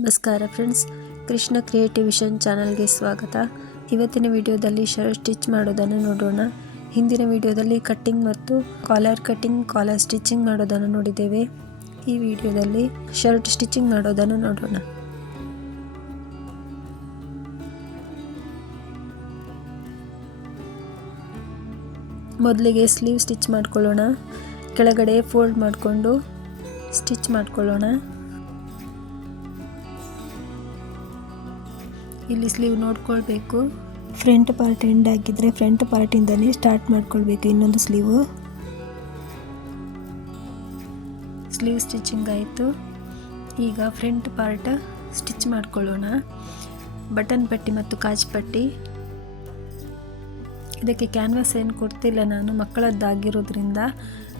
ನಮಸ್ಕಾರ friends, Krishna creative vision ಚಾನಲ್ಗೆ ಸ್ವಾಗತ. ಇವತ್ತಿನ ವಿಡಿಯೋದಲ್ಲಿ ಶರ್ಟ್ ಸ್ಟಿಚ್ ಮಾಡೋದನ್ನು ನೋಡೋಣ. ಹಿಂದಿನ ವಿಡಿಯೋದಲ್ಲಿ ಕಟ್ಟಿಂಗ್ ಮತ್ತು ಕಾಲರ್ ಕಟ್ಟಿಂಗ್, ಕಾಲರ್ ಸ್ಟಿಚಿಂಗ್ ಮಾಡೋದನ್ನು ನೋಡಿದ್ದೇವೆ. ಈ ವಿಡಿಯೋದಲ್ಲಿ ಶರ್ಟ್ ಸ್ಟಿಚಿಂಗ್ ಮಾಡೋದನ್ನು ನೋಡೋಣ. ಮೊದಲಿಗೆ ಸ್ಲೀವ್ ಸ್ಟಿಚ್ ಮಾಡ್ಕೊಳ್ಳೋಣ. ಕೆಳಗಡೆ ಫೋಲ್ಡ್ ಮಾಡಿಕೊಂಡು ಸ್ಟಿಚ್ ಮಾಡ್ಕೊಳ್ಳೋಣ. ಇಲ್ಲಿ ಸ್ಲೀವ್ ನೋಡ್ಕೊಳ್ಬೇಕು. ಫ್ರಂಟ್ ಪಾರ್ಟ್ ಎಂಡ್ ಆಗಿದ್ರೆ ಫ್ರಂಟ್ ಪಾರ್ಟಿಂದನೇ ಸ್ಟಾರ್ಟ್ ಮಾಡ್ಕೊಳ್ಬೇಕು. ಇನ್ನೊಂದು ಸ್ಲೀವ್ ಸ್ಟಿಚಿಂಗ್ ಆಯಿತು. ಈಗ ಫ್ರಂಟ್ ಪಾರ್ಟ್ ಸ್ಟಿಚ್ ಮಾಡ್ಕೊಳ್ಳೋಣ. ಬಟನ್ ಪಟ್ಟಿ ಮತ್ತು ಕಾಜ್ ಪಟ್ಟಿ. ಇದಕ್ಕೆ ಕ್ಯಾನ್ವಾಸ್ ಏನು ಕೊಡ್ತಿಲ್ಲ, ನಾನು ಮಕ್ಕಳದ್ದಾಗಿರೋದ್ರಿಂದ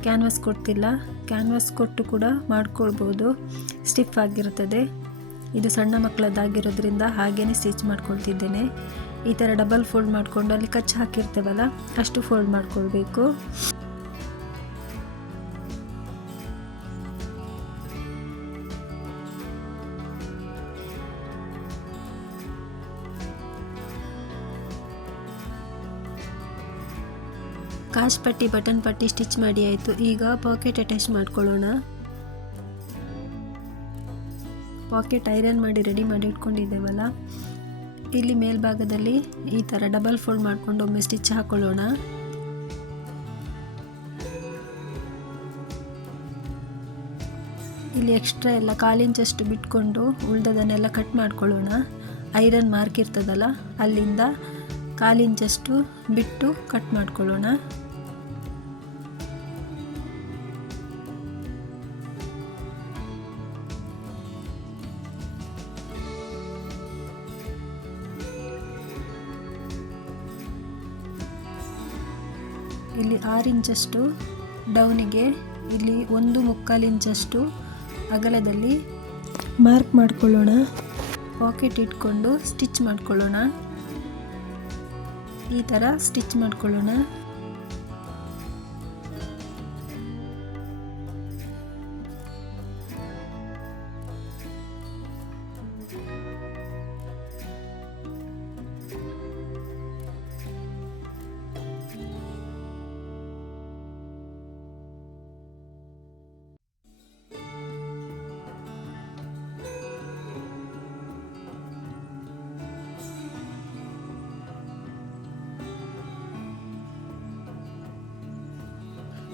ಕ್ಯಾನ್ವಾಸ್ ಕೊಡ್ತಿಲ್ಲ. ಕ್ಯಾನ್ವಾಸ್ ಕೊಟ್ಟು ಕೂಡ ಮಾಡ್ಕೊಳ್ಬೋದು, ಸ್ಟಿಫ್ ಆಗಿರುತ್ತದೆ. ಇದು ಸಣ್ಣ ಮಕ್ಕಳದ್ದಾಗಿರೋದ್ರಿಂದ ಹಾಗೇನೆ ಸ್ಟಿಚ್ ಮಾಡ್ಕೊಳ್ತಿದ್ದೇನೆ. ಈ ಥರ ಡಬಲ್ ಫೋಲ್ಡ್ ಮಾಡಿಕೊಂಡು ಅಲ್ಲಿ ಕಚ್ಚು ಹಾಕಿರ್ತೇವಲ್ಲ ಅಷ್ಟು ಫೋಲ್ಡ್ ಮಾಡ್ಕೊಳ್ಬೇಕು. ಕಾಜ್ ಪಟ್ಟಿ, ಬಟನ್ ಪಟ್ಟಿ ಸ್ಟಿಚ್ ಮಾಡಿ ಆಯಿತು. ಈಗ ಪಾಕೆಟ್ ಅಟ್ಯಾಚ್ ಮಾಡ್ಕೊಳ್ಳೋಣ. ಪಾಕೆಟ್ ಐರನ್ ಮಾಡಿ ರೆಡಿ ಮಾಡಿ ಇಟ್ಕೊಂಡಿದ್ದೇವಲ್ಲ, ಇಲ್ಲಿ ಮೇಲ್ಭಾಗದಲ್ಲಿ ಈ ಥರ ಡಬಲ್ ಫೋಲ್ಡ್ ಮಾಡಿಕೊಂಡು ಒಮ್ಮೆ ಸ್ಟಿಚ್ ಹಾಕೊಳ್ಳೋಣ. ಇಲ್ಲಿ ಎಕ್ಸ್ಟ್ರಾ ಎಲ್ಲ 1/4 ಇಂಚಷ್ಟು ಬಿಟ್ಕೊಂಡು ಉಳ್ದದನ್ನೆಲ್ಲ ಕಟ್ ಮಾಡ್ಕೊಳ್ಳೋಣ. ಐರನ್ ಮಾರ್ಕ್ ಇರ್ತದಲ್ಲ ಅಲ್ಲಿಂದ 1/4 ಇಂಚಷ್ಟು ಬಿಟ್ಟು ಕಟ್ ಮಾಡ್ಕೊಳ್ಳೋಣ. ಇಲ್ಲಿ 6 ಇಂಚಷ್ಟು ಡೌನಿಗೆ, ಇಲ್ಲಿ 1/4 ಇಂಚಷ್ಟು ಅಗಲದಲ್ಲಿ ಮಾರ್ಕ್ ಮಾಡ್ಕೊಳ್ಳೋಣ. ಪಾಕೆಟ್ ಇಟ್ಕೊಂಡು ಸ್ಟಿಚ್ ಮಾಡ್ಕೊಳ್ಳೋಣ. ಈ ಥರ ಸ್ಟಿಚ್ ಮಾಡ್ಕೊಳ್ಳೋಣ.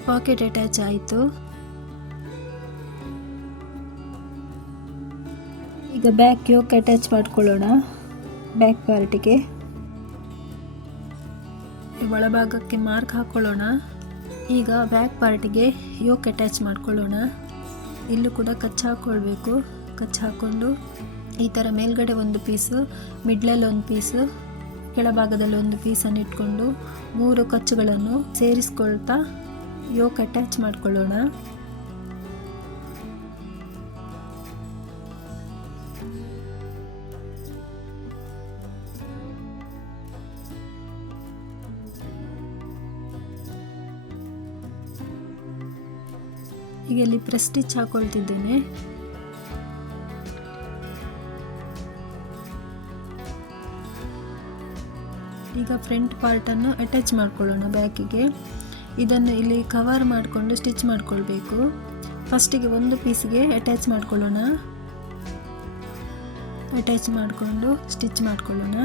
ಪಾಕೆಟ್ ಅಟ್ಯಾಚ್ ಆಯಿತು. ಈಗ ಬ್ಯಾಕ್ ಯೋಕ್ ಅಟ್ಯಾಚ್ ಮಾಡ್ಕೊಳ್ಳೋಣ. ಬ್ಯಾಕ್ ಪಾರ್ಟಿಗೆ ಒಳಭಾಗಕ್ಕೆ ಮಾರ್ಕ್ ಹಾಕೊಳ್ಳೋಣ. ಈಗ ಬ್ಯಾಕ್ ಪಾರ್ಟಿಗೆ ಯೋಕ್ ಅಟ್ಯಾಚ್ ಮಾಡ್ಕೊಳ್ಳೋಣ. ಇಲ್ಲೂ ಕೂಡ ಕಚ್ಚು ಹಾಕ್ಕೊಳ್ಬೇಕು. ಕಚ್ಚು ಹಾಕ್ಕೊಂಡು ಈ ಥರ ಮೇಲ್ಗಡೆ ಒಂದು ಪೀಸು, ಮಿಡ್ಲಲ್ಲಿ ಒಂದು ಪೀಸು, ಕೆಳಭಾಗದಲ್ಲಿ ಒಂದು ಪೀಸನ್ನು ಇಟ್ಕೊಂಡು 3 ಕಚ್ಚುಗಳನ್ನು ಸೇರಿಸ್ಕೊಳ್ತಾ ಯೋಕ್ ಅಟ್ಯಾಚ್ ಮಾಡ್ಕೊಳ್ಳೋಣ. ಈಗ ಇಲ್ಲಿ ಪ್ರೆಸ್ ಸ್ಟಿಚ್ ಹಾಕೊಳ್ತಿದ್ದೇನೆ. ಈಗ ಫ್ರಂಟ್ ಪಾರ್ಟನ್ನು ಅಟ್ಯಾಚ್ ಮಾಡ್ಕೊಳ್ಳೋಣ ಬ್ಯಾಕಿಗೆ. ಇದನ್ನು ಇಲ್ಲಿ ಕವರ್ ಮಾಡಿಕೊಂಡು ಸ್ಟಿಚ್ ಮಾಡ್ಕೊಳ್ಬೇಕು. ಫಸ್ಟಿಗೆ ಒಂದು ಪೀಸ್ಗೆ ಅಟ್ಯಾಚ್ ಮಾಡ್ಕೊಳ್ಳೋಣ. ಅಟ್ಯಾಚ್ ಮಾಡಿಕೊಂಡು ಸ್ಟಿಚ್ ಮಾಡ್ಕೊಳ್ಳೋಣ.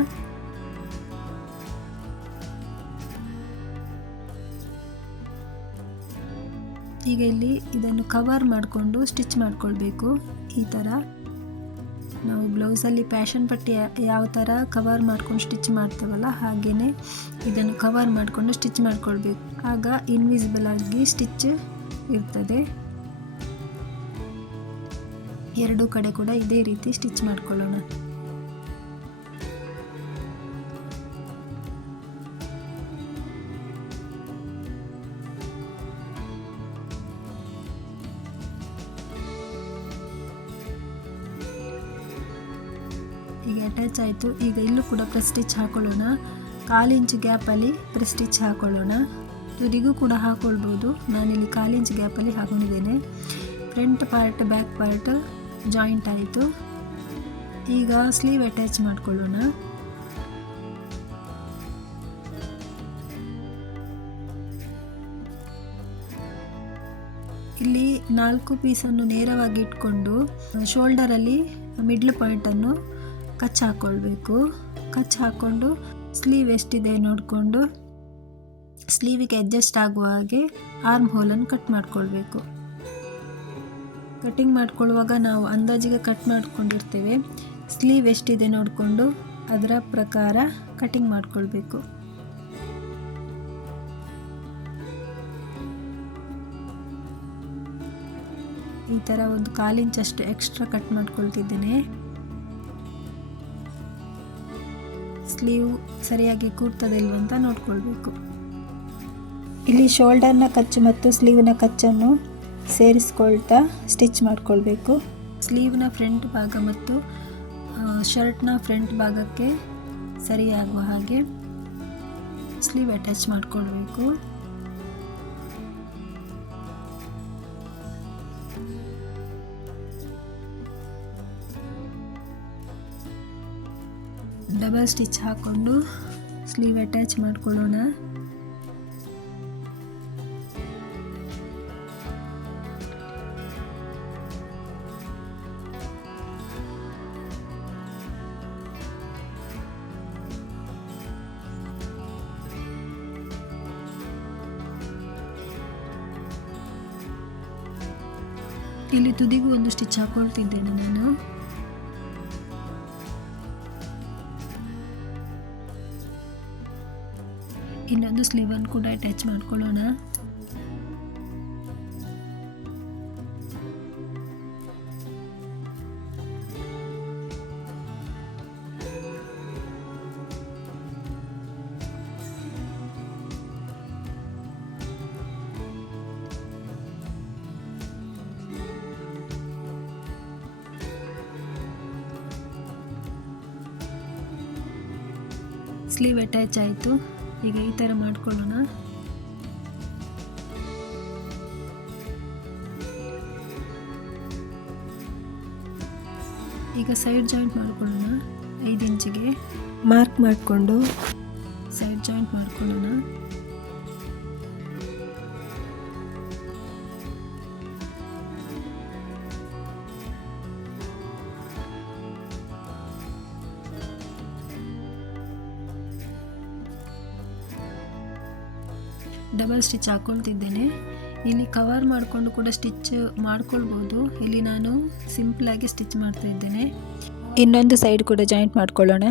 ಈಗ ಇಲ್ಲಿ ಇದನ್ನು ಕವರ್ ಮಾಡಿಕೊಂಡು ಸ್ಟಿಚ್ ಮಾಡ್ಕೊಳ್ಬೇಕು. ಈ ಥರ ನಾವು ಬ್ಲೌಸಲ್ಲಿ ಪ್ಯಾಷನ್ ಪಟ್ಟಿ ಯಾವ ಥರ ಕವರ್ ಮಾಡ್ಕೊಂಡು ಸ್ಟಿಚ್ ಮಾಡ್ತೇವಲ್ಲ ಹಾಗೇನೆ ಇದನ್ನು ಕವರ್ ಮಾಡಿಕೊಂಡು ಸ್ಟಿಚ್ ಮಾಡ್ಕೊಳ್ಬೇಕು. ಆಗ ಇನ್ವಿಸಿಬಲ್ ಆಗಿ ಸ್ಟಿಚ್ ಇರ್ತದೆ. ಎರಡೂ ಕಡೆ ಕೂಡ ಇದೇ ರೀತಿ ಸ್ಟಿಚ್ ಮಾಡ್ಕೊಳ್ಳೋಣ. ಈಗ ಅಟ್ಯಾಚ್ ಆಯಿತು. ಈಗ ಇಲ್ಲೂ ಕೂಡ ಪ್ರೆಸ್ ಸ್ಟಿಚ್ ಹಾಕೊಳ್ಳೋಣ. 1/4 ಇಂಚ್ ಗ್ಯಾಪಲ್ಲಿ ಪ್ರೆಸ್ ಸ್ಟಿಚ್ ಹಾಕೊಳ್ಳೋಣ. ತುದಿಗೂ ಕೂಡ ಹಾಕೊಳ್ಬೋದು. ನಾನಿಲ್ಲಿ 1/4 ಇಂಚ್ ಗ್ಯಾಪಲ್ಲಿ ಹಾಕೊಂಡಿದ್ದೇನೆ. Front part back part joint ಆಯಿತು. ಈಗ ಸ್ಲೀವ್ ಅಟ್ಯಾಚ್ ಮಾಡ್ಕೊಳ್ಳೋಣ. ಇಲ್ಲಿ 4 ಪೀಸನ್ನು ನೇರವಾಗಿ ಇಟ್ಕೊಂಡು ಶೋಲ್ಡರಲ್ಲಿ ಮಿಡ್ಲ್ ಪಾಯಿಂಟನ್ನು ಕಚ್ ಹಾಕ್ಕೊಳ್ಬೇಕು. ಕಚ್ ಹಾಕ್ಕೊಂಡು ಸ್ಲೀವ್ ಎಷ್ಟಿದೆ ನೋಡಿಕೊಂಡು ಸ್ಲೀವಿಗೆ ಅಡ್ಜಸ್ಟ್ ಆಗುವ ಹಾಗೆ ಆರ್ಮ್ ಹೋಲನ್ನು ಕಟ್ ಮಾಡ್ಕೊಳ್ಬೇಕು. ಕಟಿಂಗ್ ಮಾಡ್ಕೊಳ್ಳುವಾಗ ನಾವು ಅಂದಾಜಿಗೆ ಕಟ್ ಮಾಡ್ಕೊಂಡಿರ್ತೇವೆ. ಸ್ಲೀವ್ ಎಷ್ಟಿದೆ ನೋಡಿಕೊಂಡು ಅದರ ಪ್ರಕಾರ ಕಟಿಂಗ್ ಮಾಡ್ಕೊಳ್ಬೇಕು. ಈ ಥರ ಒಂದು 1/4 ಇಂಚಷ್ಟು ಎಕ್ಸ್ಟ್ರಾ ಕಟ್ ಮಾಡ್ಕೊಳ್ತಿದ್ದೇನೆ. ಸ್ಲೀವ್ ಸರಿಯಾಗಿ ಕೂರ್ತದೆ ಇಲ್ವಂತ ನೋಡ್ಕೊಳ್ಬೇಕು. ಇಲ್ಲಿ ಶೋಲ್ಡರ್ನ ಕಚ್ಚು ಮತ್ತು ಸ್ಲೀವ್ನ ಕಚ್ಚನ್ನು ಸೇರಿಸ್ಕೊಳ್ತಾ ಸ್ಟಿಚ್ ಮಾಡ್ಕೊಳ್ಬೇಕು. ಸ್ಲೀವ್ನ ಫ್ರಂಟ್ ಭಾಗ ಮತ್ತು ಶರ್ಟ್ನ ಫ್ರಂಟ್ ಭಾಗಕ್ಕೆ ಸರಿಯಾಗುವ ಹಾಗೆ ಸ್ಲೀವ್ ಅಟ್ಯಾಚ್ ಮಾಡ್ಕೊಳ್ಬೇಕು. ಡಬಲ್ ಸ್ಟಿಚ್ ಹಾಕ್ಕೊಂಡು ಸ್ಲೀವ್ ಅಟ್ಯಾಚ್ ಮಾಡ್ಕೊಳ್ಳೋಣ. ಇಲ್ಲಿ ತುದಿಗೂ ಒಂದು ಸ್ಟಿಚ್ ಹಾಕೊಳ್ತಿದ್ದೇನೆ ನಾನು. ಇನ್ನೊಂದು ಸ್ಲೀವನ್ನು ಕೂಡ ಅಟ್ಯಾಚ್ ಮಾಡ್ಕೊಳ್ಳೋಣ. ಸ್ಲೀವ್ ಅಟ್ಯಾಚ್ ಆಯಿತು. ಈಗ ಈ ಥರ ಮಾಡ್ಕೊಳ್ಳೋಣ. ಈಗ ಸೈಡ್ ಜಾಯಿಂಟ್ ಮಾಡ್ಕೊಳ್ಳೋಣ. 5 ಇಂಚಿಗೆ ಮಾರ್ಕ್ ಮಾಡಿಕೊಂಡು ಸೈಡ್ ಜಾಯಿಂಟ್ ಮಾಡ್ಕೊಳ್ಳೋಣ. ಡಬಲ್ ಸ್ಟಿಚ್ ಹಾಕ್ಕೊಳ್ತಿದ್ದೇನೆ. ಇಲ್ಲಿ ಕವರ್ ಮಾಡಿಕೊಂಡು ಕೂಡ ಸ್ಟಿಚ್ ಮಾಡ್ಕೊಳ್ಬೋದು. ಇಲ್ಲಿ ನಾನು ಸಿಂಪಲಾಗಿ ಸ್ಟಿಚ್ ಮಾಡ್ತಾ ಇದ್ದೇನೆ. ಇನ್ನೊಂದು ಸೈಡ್ ಕೂಡ ಜಾಯಿಂಟ್ ಮಾಡ್ಕೊಳ್ಳೋಣ.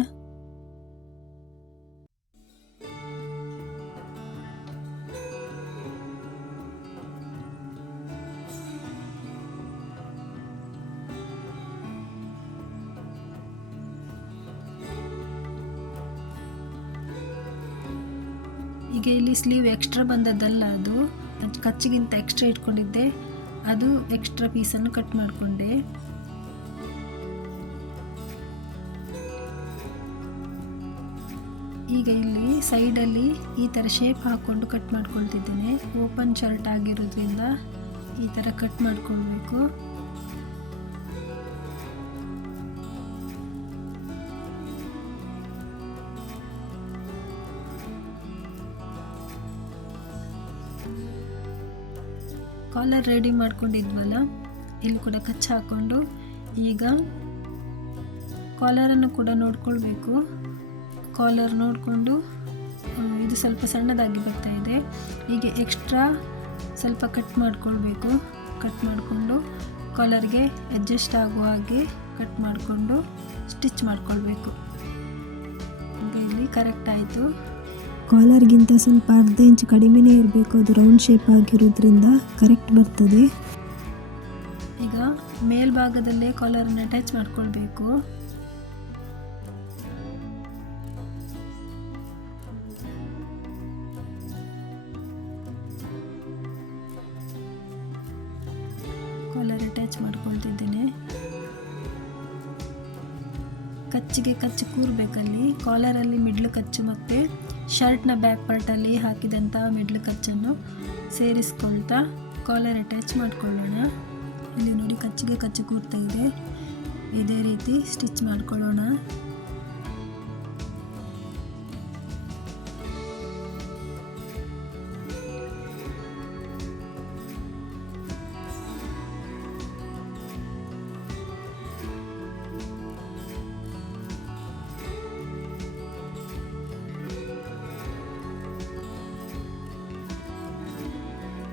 ಈಗ ಇಲ್ಲಿ ಸ್ಲೀವ್ ಎಕ್ಸ್ಟ್ರಾ ಬಂದದ್ದಲ್ಲ, ಅದು ಕಚ್ಚಿಗಿಂತ ಎಕ್ಸ್ಟ್ರಾ ಇಟ್ಕೊಂಡಿದ್ದೆ, ಅದು ಎಕ್ಸ್ಟ್ರಾ ಪೀಸನ್ನು ಕಟ್ ಮಾಡಿಕೊಂಡೆ. ಈಗ ಇಲ್ಲಿ ಸೈಡಲ್ಲಿ ಈ ಥರ ಶೇಪ್ ಹಾಕ್ಕೊಂಡು ಕಟ್ ಮಾಡ್ಕೊಳ್ತಿದ್ದೇನೆ. ಓಪನ್ ಶರ್ಟ್ ಆಗಿರೋದ್ರಿಂದ ಈ ಥರ ಕಟ್ ಮಾಡ್ಕೊಳ್ಬೇಕು. ಕಾಲರ್ ರೆಡಿ ಮಾಡ್ಕೊಂಡಿದ್ವಲ್ಲ, ಇಲ್ಲಿ ಕೂಡ ಕಚ್ ಹಾಕ್ಕೊಂಡು ಈಗ ಕಾಲರನ್ನು ಕೂಡ ನೋಡ್ಕೊಳ್ಬೇಕು. ಕಾಲರ್ ನೋಡಿಕೊಂಡು ಇದು ಸ್ವಲ್ಪ ಸಣ್ಣದಾಗಿ ಬರ್ತಾ ಇದೆ. ಹೀಗೆ ಎಕ್ಸ್ಟ್ರಾ ಸ್ವಲ್ಪ ಕಟ್ ಮಾಡ್ಕೊಳ್ಬೇಕು. ಕಟ್ ಮಾಡಿಕೊಂಡು ಕಾಲರ್ಗೆ ಅಡ್ಜಸ್ಟ್ ಆಗುವ ಹಾಗೆ ಕಟ್ ಮಾಡಿಕೊಂಡು ಸ್ಟಿಚ್ ಮಾಡ್ಕೊಳ್ಬೇಕು. ಇಲ್ಲಿ ಕರೆಕ್ಟ್ ಆಯಿತು. ಕಾಲರ್ಗಿಂತ ಸ್ವಲ್ಪ 1/2 ಇಂಚ್ ಕಡಿಮೆನೇ ಇರಬೇಕು. ಅದು ರೌಂಡ್ ಶೇಪ್ ಆಗಿರೋದ್ರಿಂದ ಕರೆಕ್ಟ್ ಬರ್ತದೆ. ಈಗ ಮೇಲ್ಭಾಗದಲ್ಲೇ ಕಾಲರನ್ನು ಅಟ್ಯಾಚ್ ಮಾಡ್ಕೊಳ್ಬೇಕು. ಕಾಲರ್ ಅಟ್ಯಾಚ್ ಮಾಡ್ಕೊಳ್ತಿದ್ದೇನೆ. ಕಚ್ಚಿಗೆ ಕಚ್ಚು ಕೂರಬೇಕಲ್ಲಿ. ಕಾಲರಲ್ಲಿ ಮಿಡ್ಲ್ ಕಚ್ಚು ಮತ್ತು ಶರ್ಟ್ನ ಬ್ಯಾಕ್ ಪಾರ್ಟಲ್ಲಿ ಹಾಕಿದಂಥ ಮಿಡ್ಲ್ ಕಚ್ಚನ್ನು ಸೇರಿಸ್ಕೊಳ್ತಾ ಕಾಲರ್ ಅಟ್ಯಾಚ್ ಮಾಡ್ಕೊಳ್ಳೋಣ. ಇಲ್ಲಿ ನೋಡಿ ಕಚ್ಚಿಗೆ ಕಚ್ಚು ಕೂರ್ತಾ ಇದೆ. ಇದೇ ರೀತಿ ಸ್ಟಿಚ್ ಮಾಡ್ಕೊಳ್ಳೋಣ.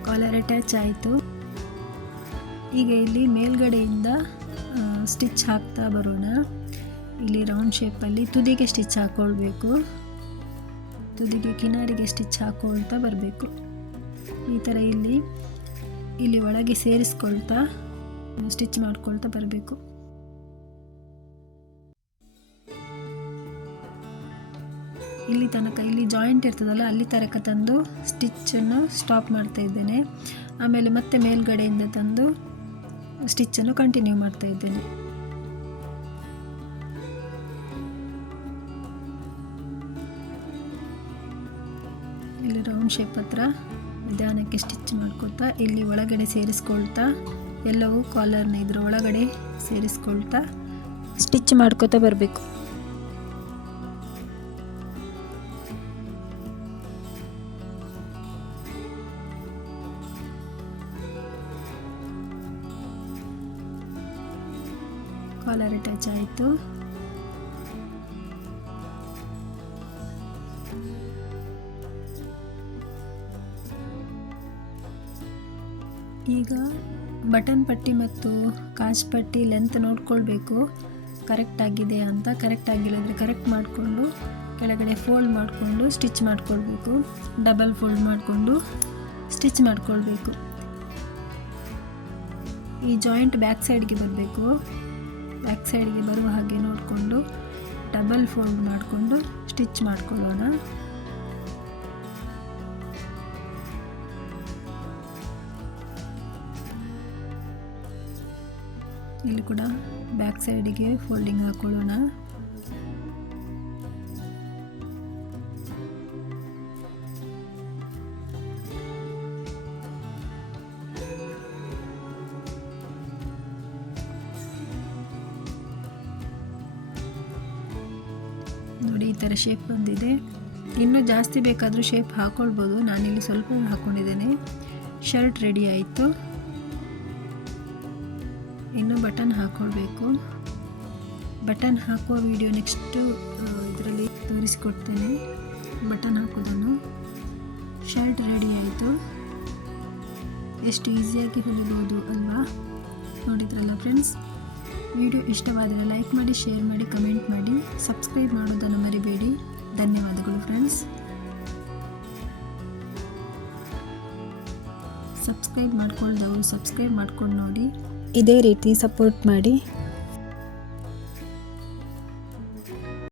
ಕಾಲರ್ ಅಟ್ಯಾಚ್ ಆಯಿತು. ಈಗ ಇಲ್ಲಿ ಮೇಲ್ಗಡೆಯಿಂದ ಸ್ಟಿಚ್ ಹಾಕ್ತಾ ಬರೋಣ. ಇಲ್ಲಿ ರೌಂಡ್ ಶೇಪಲ್ಲಿ ತುದಿಗೆ ಸ್ಟಿಚ್ ಹಾಕ್ಕೊಳ್ಬೇಕು. ತುದಿಗೆ ಕಿನಾರಿಗೆ ಸ್ಟಿಚ್ ಹಾಕ್ಕೊಳ್ತಾ ಬರಬೇಕು. ಈ ಥರ ಇಲ್ಲಿ ಒಳಗೆ ಸೇರಿಸ್ಕೊಳ್ತಾ ಸ್ಟಿಚ್ ಮಾಡ್ಕೊಳ್ತಾ ಬರಬೇಕು. ಇಲ್ಲಿ ತನಕ ಇಲ್ಲಿ ಜಾಯಿಂಟ್ ಇರ್ತದಲ್ಲ ಅಲ್ಲಿ ತನಕ ತಂದು ಸ್ಟಿಚ್ಚನ್ನು ಸ್ಟಾಪ್ ಮಾಡ್ತಾ ಇದ್ದೇನೆ. ಆಮೇಲೆ ಮತ್ತೆ ಮೇಲ್ಗಡೆಯಿಂದ ತಂದು ಸ್ಟಿಚ್ಚನ್ನು ಕಂಟಿನ್ಯೂ ಮಾಡ್ತಾ ಇದ್ದೇನೆ. ಇಲ್ಲಿ ರೌಂಡ್ ಶೇಪ್ ಹತ್ರ ನಿಧಾನಕ್ಕೆ ಸ್ಟಿಚ್ ಮಾಡ್ಕೊಳ್ತಾ ಇಲ್ಲಿ ಒಳಗಡೆ ಸೇರಿಸ್ಕೊಳ್ತಾ ಎಲ್ಲವೂ ಕಾಲರ್ನ ಇದ್ರ ಒಳಗಡೆ ಸೇರಿಸ್ಕೊಳ್ತಾ ಸ್ಟಿಚ್ ಮಾಡ್ಕೊತಾ ಬರಬೇಕು. ಕಾಲರ್ ಅಟ್ಯಾಚ್ ಆಯಿತು. ಈಗ ಬಟನ್ ಪಟ್ಟಿ ಮತ್ತು ಕಾಜ್ ಪಟ್ಟಿ ಲೆಂತ್ ನೋಡ್ಕೊಳ್ಬೇಕು ಕರೆಕ್ಟ್ ಆಗಿದೆ ಅಂತ. ಕರೆಕ್ಟ್ ಆಗಿಲ್ಲದ್ರೆ ಕರೆಕ್ಟ್ ಮಾಡಿಕೊಂಡು ಕೆಳಗಡೆ ಫೋಲ್ಡ್ ಮಾಡಿಕೊಂಡು ಸ್ಟಿಚ್ ಮಾಡ್ಕೊಳ್ಬೇಕು. ಡಬಲ್ ಫೋಲ್ಡ್ ಮಾಡಿಕೊಂಡು ಸ್ಟಿಚ್ ಮಾಡ್ಕೊಳ್ಬೇಕು. ಈ ಜಾಯಿಂಟ್ ಬ್ಯಾಕ್ ಸೈಡ್ಗೆ ಬರಬೇಕು. ಬ್ಯಾಕ್ ಸೈಡ್ಗೆ ಬರುವ ಹಾಗೆ ನೋಡಿಕೊಂಡು ಡಬಲ್ ಫೋಲ್ಡ್ ಮಾಡಿಕೊಂಡು ಸ್ಟಿಚ್ ಮಾಡ್ಕೊಳ್ಳೋಣ. ಇಲ್ಲಿ ಕೂಡ ಬ್ಯಾಕ್ ಸೈಡಿಗೆ ಫೋಲ್ಡಿಂಗ್ ಹಾಕೊಳ್ಳೋಣ. ನೋಡಿ ಈ ಥರ ಶೇಪ್ ಬಂದಿದೆ. ಇನ್ನೂ ಜಾಸ್ತಿ ಬೇಕಾದರೂ ಶೇಪ್ ಹಾಕ್ಕೊಳ್ಬೋದು. ನಾನಿಲ್ಲಿ ಸ್ವಲ್ಪ ಹಾಕ್ಕೊಂಡಿದ್ದೇನೆ. ಶರ್ಟ್ ರೆಡಿ ಆಯಿತು. ಇನ್ನು ಬಟನ್ ಹಾಕ್ಕೊಳ್ಬೇಕು. ಬಟನ್ ಹಾಕುವ ವಿಡಿಯೋ ನೆಕ್ಸ್ಟು ಇದರಲ್ಲಿ ತೋರಿಸಿಕೊಡ್ತೇನೆ ಬಟನ್ ಹಾಕೋದನ್ನು. ಶರ್ಟ್ ರೆಡಿ ಆಯಿತು. ಎಷ್ಟು ಈಸಿಯಾಗಿ ಹೊಲಿಬೋದು ಅಲ್ವಾ? ನೋಡಿದ್ರಲ್ಲ ಫ್ರೆಂಡ್ಸ್. ವಿಡಿಯೋ ಇಷ್ಟವಾದರೆ ಲೈಕ್ ಮಾಡಿ, ಶೇರ್ ಮಾಡಿ, ಕಮೆಂಟ್ ಮಾಡಿ, ಸಬ್ಸ್ಕ್ರೈಬ್ ಮಾಡೋದನ್ನು ಮರಿಬೇಡಿ. ಧನ್ಯವಾದಗಳು ಫ್ರೆಂಡ್ಸ್. ಸಬ್ಸ್ಕ್ರೈಬ್ ಮಾಡ್ಕೊಳ್ದವರು ಸಬ್ಸ್ಕ್ರೈಬ್ ಮಾಡ್ಕೊಂಡು ನೋಡಿ. ಇದೇ ರೀತಿ ಸಪೋರ್ಟ್ ಮಾಡಿ.